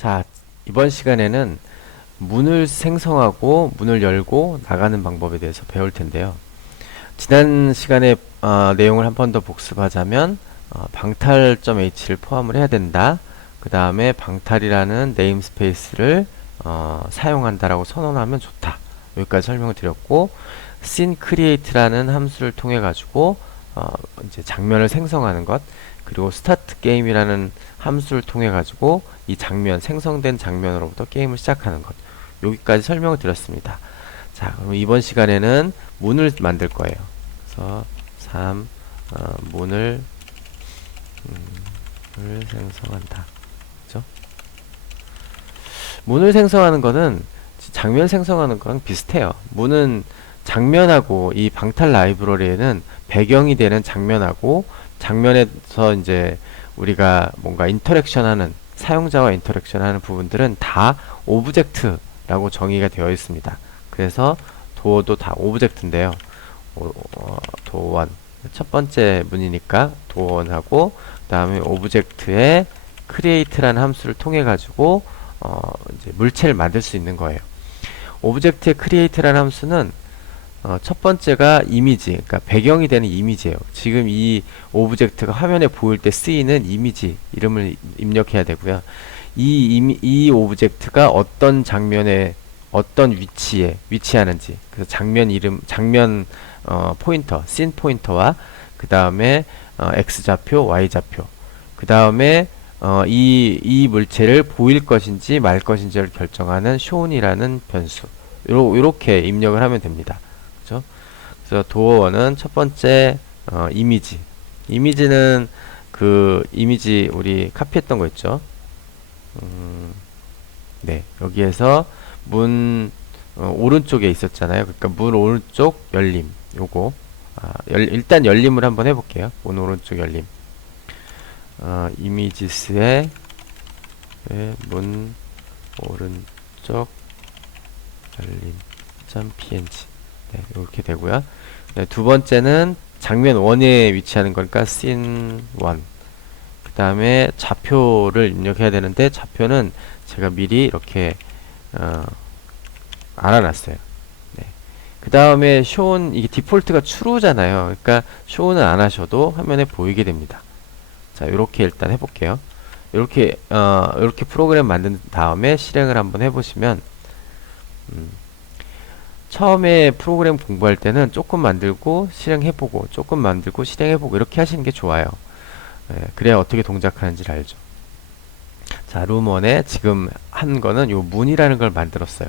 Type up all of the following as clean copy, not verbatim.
자, 이번 시간에는 문을 생성하고 문을 열고 나가는 방법에 대해서 배울 텐데요. 지난 시간에 내용을 한 번 더 복습하자면 방탈.h를 포함을 해야 된다. 그 다음에 방탈이라는 네임스페이스를 사용한다라고 선언하면 좋다. 여기까지 설명을 드렸고, scene create라는 함수를 통해 가지고 이제 장면을 생성하는 것, 그리고 start game이라는 함수를 통해 가지고 이 장면, 생성된 장면으로부터 게임을 시작하는 것, 여기까지 설명을 드렸습니다. 자, 그럼 이번 시간에는 문을 만들 거예요. 그래서 3 문을 생성한다. 그죠? 문을 생성하는 거는 장면 생성하는 거랑 비슷해요. 문은 장면하고 이 방탈 라이브러리에는 배경이 되는 장면하고 장면에서 이제 우리가 뭔가 인터랙션하는 사용자와 인터랙션하는 부분들은 다 오브젝트라고 정의가 되어 있습니다. 그래서 도어도 다 오브젝트인데요. 도어원 첫 번째 문이니까 도어원하고 그다음에 오브젝트의 create라는 함수를 통해 가지고 이제 물체를 만들 수 있는 거예요. 오브젝트의 create라는 함수는 첫 번째가 이미지, 그러니까 배경이 되는 이미지예요. 지금 이 오브젝트가 화면에 보일 때 쓰이는 이미지 이름을 입력해야 되고요. 이 오브젝트가 어떤 장면에 어떤 위치에 위치하는지, 그래서 장면 이름, 장면 포인터, 씬 포인터와 그 다음에 x 좌표, y 좌표, 그 다음에 이 물체를 보일 것인지 말 것인지를 결정하는 shown이라는 변수, 요렇게 입력을 하면 됩니다. 그죠? 그래서 도어원은 첫 번째 이미지는 그 이미지 우리 카피했던 거 있죠? 네, 여기에서 문 오른쪽에 있었잖아요. 그러니까 문 오른쪽 열림, 요거 일단 열림을 한번 해볼게요. 문 오른쪽 열림. 이미지스의 문 오른쪽 열림 .png. 네, 이렇게 되고요. 네, 두 번째는 장면 1에 위치하는 거니까 scene 1. 그 다음에 좌표를 입력해야 되는데 좌표는 제가 미리 이렇게 알아놨어요. 네. 그 다음에 shown, 이게 디폴트가 true잖아요. 그러니까 show는 안 하셔도 화면에 보이게 됩니다. 자, 이렇게 일단 해볼게요. 이렇게 프로그램 만든 다음에 실행을 한번 해보시면, 처음에 프로그램 공부할 때는 조금 만들고 실행해보고 조금 만들고 실행해보고 이렇게 하시는 게 좋아요. 그래야 어떻게 동작하는지를 알죠. 자, 룸1에 지금 한 거는 요 문이라는 걸 만들었어요.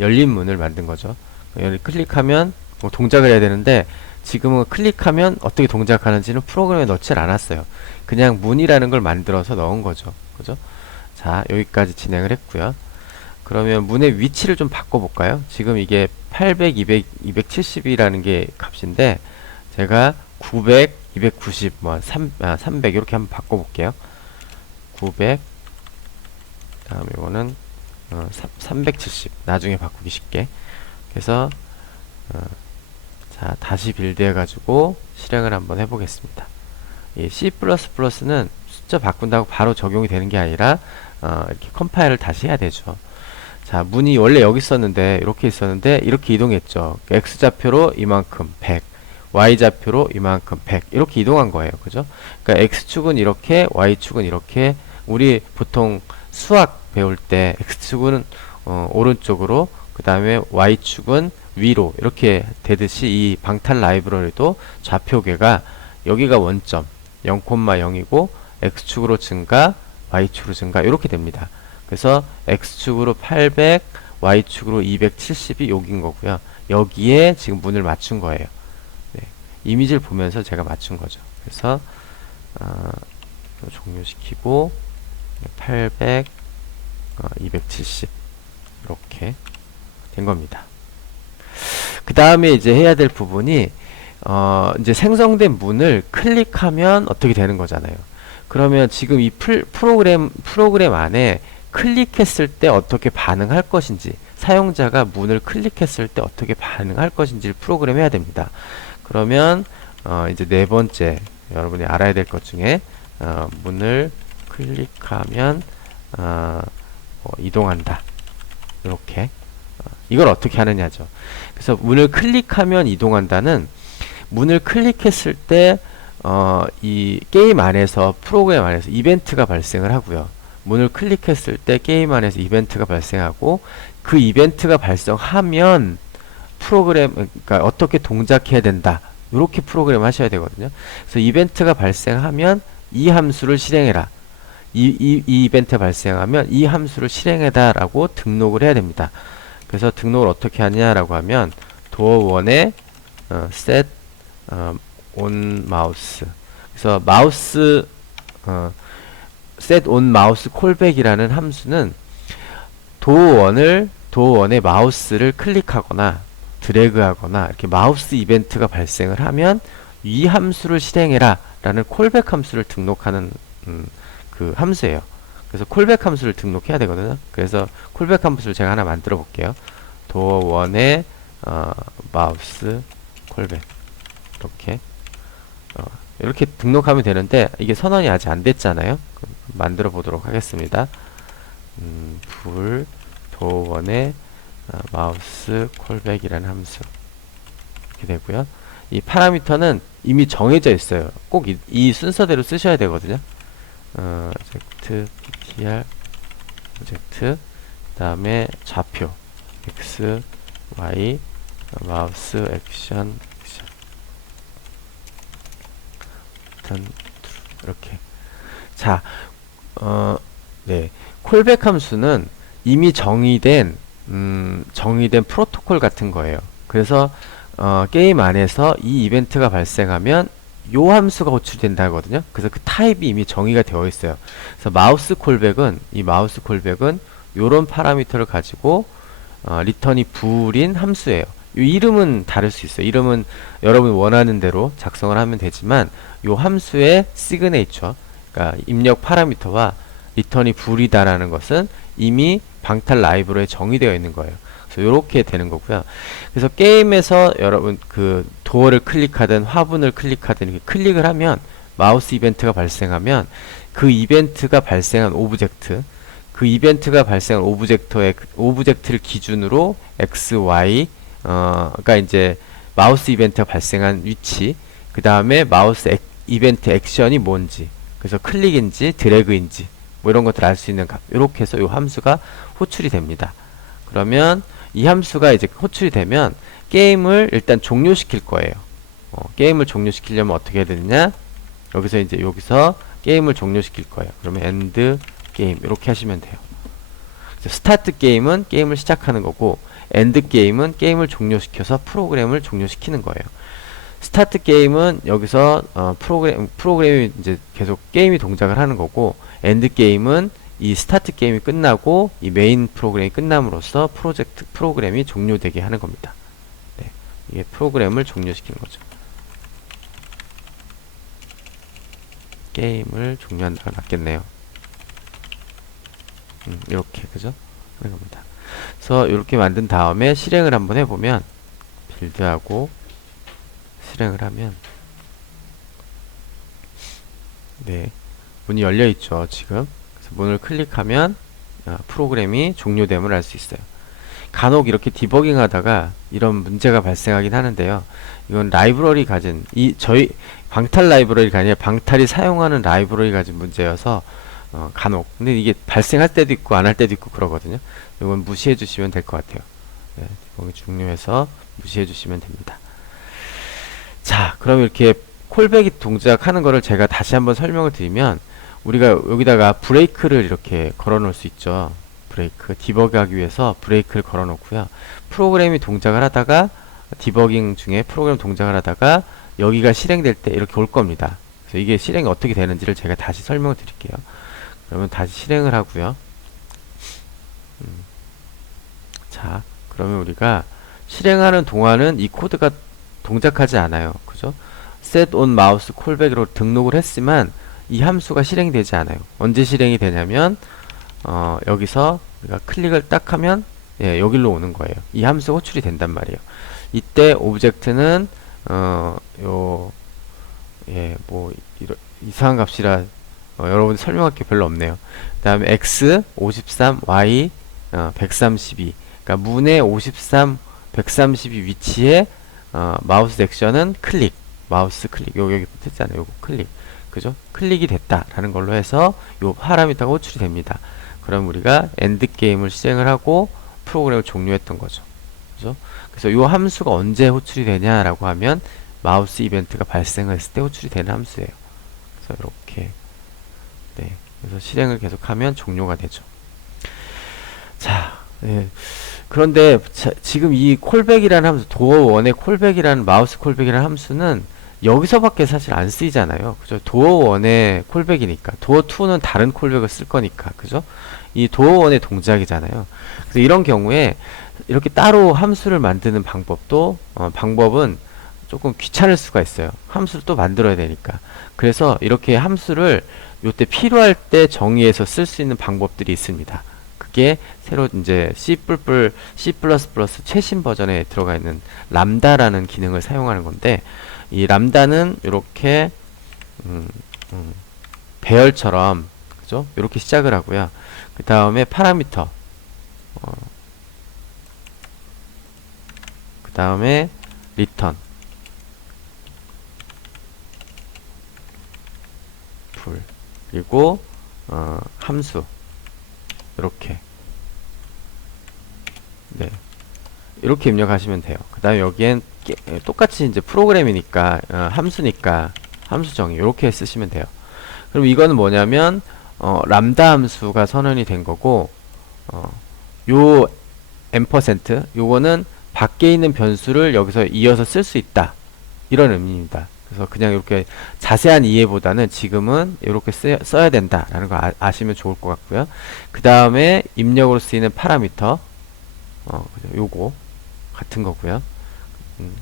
열린 문을 만든 거죠. 여기 클릭하면 뭐 동작을 해야 되는데 지금은 클릭하면 어떻게 동작하는지는 프로그램에 넣질 않았어요. 그냥 문이라는 걸 만들어서 넣은 거죠. 그죠? 자, 여기까지 진행을 했고요. 그러면 문의 위치를 좀 바꿔볼까요? 지금 이게 800, 200, 270이라는 게 값인데 제가 900, 290, 300 이렇게 한번 바꿔볼게요. 900, 다음 이거는 370 나중에 바꾸기 쉽게. 그래서 자, 다시 빌드해 가지고 실행을 한번 해보겠습니다. 이 C++는 숫자 바꾼다고 바로 적용이 되는 게 아니라 이렇게 컴파일을 다시 해야 되죠. 자, 문이 원래 여기 있었는데 이렇게 있었는데 이렇게 이동했죠. X좌표로 이만큼 100, Y좌표로 이만큼 100 이렇게 이동한 거예요. 그죠? 그러니까 X축은 이렇게, Y축은 이렇게. 우리 보통 수학 배울 때 X축은 오른쪽으로, 그 다음에 Y축은 위로 이렇게 되듯이 이 방탈 라이브러리도 좌표계가 여기가 원점 0,0이고 X축으로 증가, Y축으로 증가 이렇게 됩니다. 그래서 X축으로 800, Y축으로 270이 여긴 거고요. 여기에 지금 문을 맞춘 거예요. 네. 이미지를 보면서 제가 맞춘 거죠. 그래서 종료시키고 800, 270 이렇게 된 겁니다. 그 다음에 이제 해야 될 부분이 이제 생성된 문을 클릭하면 어떻게 되는 거잖아요. 그러면 지금 이 프로그램 안에 클릭했을 때 어떻게 반응할 것인지, 사용자가 문을 클릭했을 때 어떻게 반응할 것인지를 프로그램해야 됩니다. 그러면 이제 네 번째 여러분이 알아야 될 것 중에 문을 클릭하면 이동한다. 이렇게. 이걸 어떻게 하느냐죠. 그래서 문을 클릭하면 이동한다는 문을 클릭했을 때 이 게임 안에서 프로그램 안에서 이벤트가 발생을 하고요. 문을 클릭했을 때 게임 안에서 이벤트가 발생하고 그 이벤트가 발생하면 프로그램 그러니까 어떻게 동작해야 된다. 이렇게 프로그램 하셔야 되거든요. 그래서 이벤트가 발생하면 이 함수를 실행해라. 이 이벤트 발생하면 이 함수를 실행해라 라고 등록을 해야 됩니다. 그래서 등록을 어떻게 하냐라고 하면 도어1에 set on mouse. 그래서 마우스 set on mouse callback이라는 함수는 도어1의 마우스를 클릭하거나 드래그하거나 이렇게 마우스 이벤트가 발생을 하면 이 함수를 실행해라 라는 콜백 함수를 등록하는 그 함수예요. 그래서 콜백 함수를 등록해야 되거든요. 그래서 콜백 함수를 제가 하나 만들어 볼게요. 도어1의 마우스 콜백 이렇게 등록하면 되는데 이게 선언이 아직 안 됐잖아요. 만들어 보도록 하겠습니다. 도어1의 마우스 콜백이라는 함수 이렇게 되고요. 이 파라미터는 이미 정해져 있어요. 꼭 이 순서대로 쓰셔야 되거든요. 오젝트 ptr 오젝트 그다음에 좌표 x y 마우스 액션 이렇게. 자, 네, 콜백 함수는 이미 정의된 프로토콜 같은 거예요. 그래서 게임 안에서 이 이벤트가 발생하면 요 함수가 호출된다 하거든요. 그래서 그 타입이 이미 정의가 되어 있어요. 그래서 이 마우스 콜백은 요런 파라미터를 가지고 리턴이 불인 함수예요. 요 이름은 다를 수 있어요. 이름은 여러분 원하는 대로 작성을 하면 되지만 요 함수의 시그네이처, 그러니까 입력 파라미터와 리턴이 불이다라는 것은 이미 방탈 라이브러리에 정의되어 있는 거예요. 그래서 이렇게 되는 거고요. 그래서 게임에서 여러분 그 도어를 클릭하든 화분을 클릭하든 이렇게 클릭을 하면 마우스 이벤트가 발생하면 그 이벤트가 발생한 오브젝트, 그 이벤트가 발생한 오브젝트를 기준으로 x, y, 그러니까 이제 마우스 이벤트가 발생한 위치, 그 다음에 마우스 이벤트 액션이 뭔지, 그래서 클릭인지 드래그인지 뭐 이런 것들 알 수 있는 이렇게 해서 이 함수가 호출이 됩니다. 그러면 이 함수가 이제 호출이 되면 게임을 일단 종료시킬 거예요. 게임을 종료시키려면 어떻게 해야 되느냐? 여기서 게임을 종료시킬 거예요. 그러면 end 게임 이렇게 하시면 돼요. 스타트 게임은 게임을 시작하는 거고 엔드 게임은 게임을 종료시켜서 프로그램을 종료시키는 거예요. 스타트 게임은 여기서 프로그램이 이제 계속 게임이 동작을 하는 거고 엔드 게임은 이 스타트 게임이 끝나고 이 메인 프로그램이 끝남으로써 프로그램이 종료되게 하는 겁니다. 네, 이게 프로그램을 종료시키는 거죠. 게임을 종료한다가 낫겠네요. 이렇게 그죠? 하는 겁니다. 그래서 이렇게 만든 다음에 실행을 한번 해보면 빌드하고 실행을 하면 네, 문이 열려 있죠 지금. 그래서 문을 클릭하면 프로그램이 종료됨을 알 수 있어요. 간혹 이렇게 디버깅 하다가 이런 문제가 발생하긴 하는데요. 이건 라이브러리 가진 저희 방탈 라이브러리가 아니라 방탈이 사용하는 라이브러리 가진 문제여서 간혹 근데 이게 발생할 때도 있고 안 할 때도 있고 그러거든요. 이건 무시해 주시면 될 것 같아요. 네, 디버깅 종료해서 무시해 주시면 됩니다. 자, 그럼 이렇게 콜백이 동작하는 거를 제가 다시 한번 설명을 드리면 우리가 여기다가 브레이크를 이렇게 걸어 놓을 수 있죠. 브레이크, 디버그하기 위해서 브레이크를 걸어 놓고요. 프로그램이 동작을 하다가 디버깅 중에 프로그램 동작을 하다가 여기가 실행될 때 이렇게 올 겁니다. 그래서 이게 실행이 어떻게 되는지를 제가 다시 설명을 드릴게요. 그러면 다시 실행을 하고요. 자, 그러면 우리가 실행하는 동안은 이 코드가 동작하지 않아요. 그죠? set on mouse callback으로 등록을 했지만 이 함수가 실행되지 않아요. 언제 실행이 되냐면 여기서 우리가 클릭을 딱 하면 여기로 오는 거예요. 이 함수가 호출이 된단 말이에요. 이때 오브젝트는 뭐 이상한 값이라 여러분 설명할 게 별로 없네요. 그 다음에 x 53, y 132. 그러니까 문의 53, 132 위치에 마우스 액션은 클릭, 마우스 클릭. 여기 붙었잖아요. 요거 클릭. 그죠? 클릭이 됐다라는 걸로 해서 요 파라미터가 호출이 됩니다. 그럼 우리가 엔드 게임을 실행을 하고 프로그램을 종료했던 거죠. 그죠? 그래서 요 함수가 언제 호출이 되냐라고 하면 마우스 이벤트가 발생했을 때 호출이 되는 함수예요. 그래서 이렇게 네. 그래서 실행을 계속하면 종료가 되죠. 자, 네. 그런데 지금 이 콜백이라는 함수, 도어 1의 콜백이라는 마우스 콜백이라는 함수는 여기서밖에 사실 안 쓰이잖아요. 그죠? 도어 1의 콜백이니까. 도어 2는 다른 콜백을 쓸 거니까. 그죠? 이 도어 1의 동작이잖아요. 그래서 이런 경우에 이렇게 따로 함수를 만드는 방법도, 방법은 조금 귀찮을 수가 있어요. 함수를 또 만들어야 되니까. 그래서 이렇게 함수를 요때 필요할 때 정의해서 쓸 수 있는 방법들이 있습니다. 그게 새로 이제 C++ 최신 버전에 들어가 있는 람다라는 기능을 사용하는 건데, 이 람다는 이렇게 배열처럼, 그죠? 이렇게 시작을 하고요. 그 다음에 파라미터, 그 다음에 리턴, 불, 그리고 함수, 이렇게, 네, 이렇게 입력하시면 돼요. 그 다음에 여기엔 똑같이 이제 프로그램이니까, 함수니까 함수 정의 이렇게 쓰시면 돼요. 그럼 이거는 뭐냐면 람다 함수가 선언이 된 거고, 요 앰퍼센트 요거는 밖에 있는 변수를 여기서 이어서 쓸 수 있다, 이런 의미입니다. 그래서 그냥 이렇게 자세한 이해보다는 지금은 이렇게 써야 된다라는 거 아시면 좋을 것 같고요. 그 다음에 입력으로 쓰이는 파라미터, 요거 같은 거고요.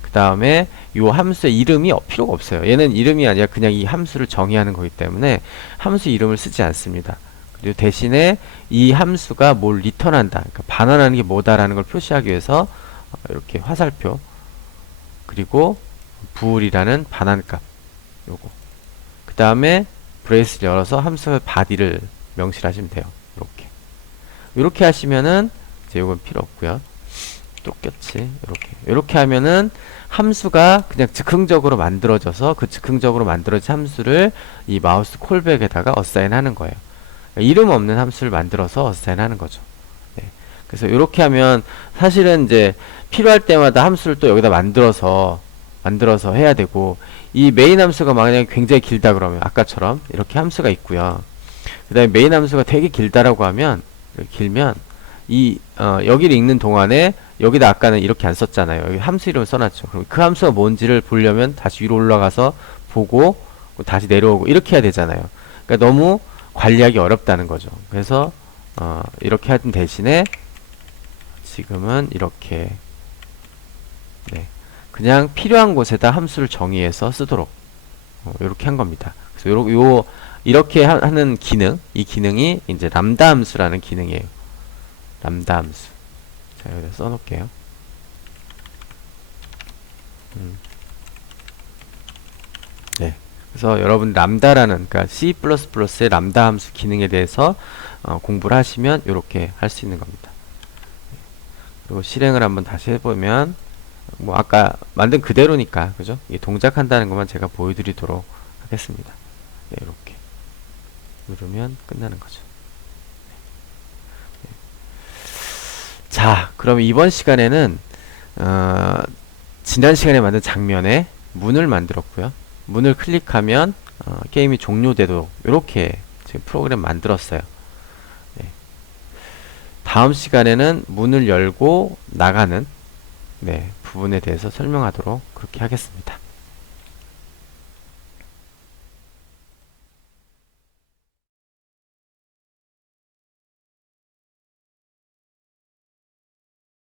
그 다음에 요 함수의 이름이 필요가 없어요. 얘는 이름이 아니라 그냥 이 함수를 정의하는 거기 때문에 함수 이름을 쓰지 않습니다. 그리고 대신에 이 함수가 뭘 리턴한다, 그러니까 반환하는 게 뭐다라는 걸 표시하기 위해서 이렇게 화살표, 그리고 bool이라는 반환값, 요거. 그 다음에 브레이스를 열어서 함수의 body를 명시하시면 돼요. 이렇게 하시면은 이제 요건 필요 없고요. 똑같이 이렇게 하면은 함수가 그냥 즉흥적으로 만들어져서 그 즉흥적으로 만들어진 함수를 이 마우스 콜백에다가 어사인 하는 거예요. 그러니까 이름 없는 함수를 만들어서 어사인 하는 거죠. 네. 그래서 이렇게 하면 사실은 이제 필요할 때마다 함수를 또 여기다 만들어서 해야 되고, 이 메인 함수가 만약에 굉장히 길다 그러면 아까처럼 이렇게 함수가 있고요. 그 다음에 메인 함수가 되게 길다라고 하면, 길면 여기를 읽는 동안에 여기다 아까는 이렇게 안 썼잖아요. 여기 함수 이름을 써놨죠. 그럼 그 함수가 뭔지를 보려면 다시 위로 올라가서 보고 다시 내려오고 이렇게 해야 되잖아요. 그러니까 너무 관리하기 어렵다는 거죠. 그래서 이렇게 하는 대신에 지금은 이렇게, 네, 그냥 필요한 곳에다 함수를 정의해서 쓰도록 이렇게 한 겁니다. 그래서 이렇게 하는 기능, 이 기능이 이제 람다 함수라는 기능이에요. 람다 함수. 자, 여기다 써놓을게요. 네. 그래서 여러분 람다라는, 그러니까 C++의 람다 함수 기능에 대해서 공부를 하시면 이렇게 할 수 있는 겁니다. 그리고 실행을 한번 다시 해보면 뭐 아까 만든 그대로니까, 그죠? 이게 동작한다는 것만 제가 보여드리도록 하겠습니다. 네, 이렇게 누르면 끝나는 거죠. 네. 자, 그럼 이번 시간에는 지난 시간에 만든 장면에 문을 만들었고요. 문을 클릭하면 게임이 종료되도록 이렇게 지금 프로그램 만들었어요. 네. 다음 시간에는 문을 열고 나가는, 네, 부분에 대해서 설명하도록 그렇게 하겠습니다.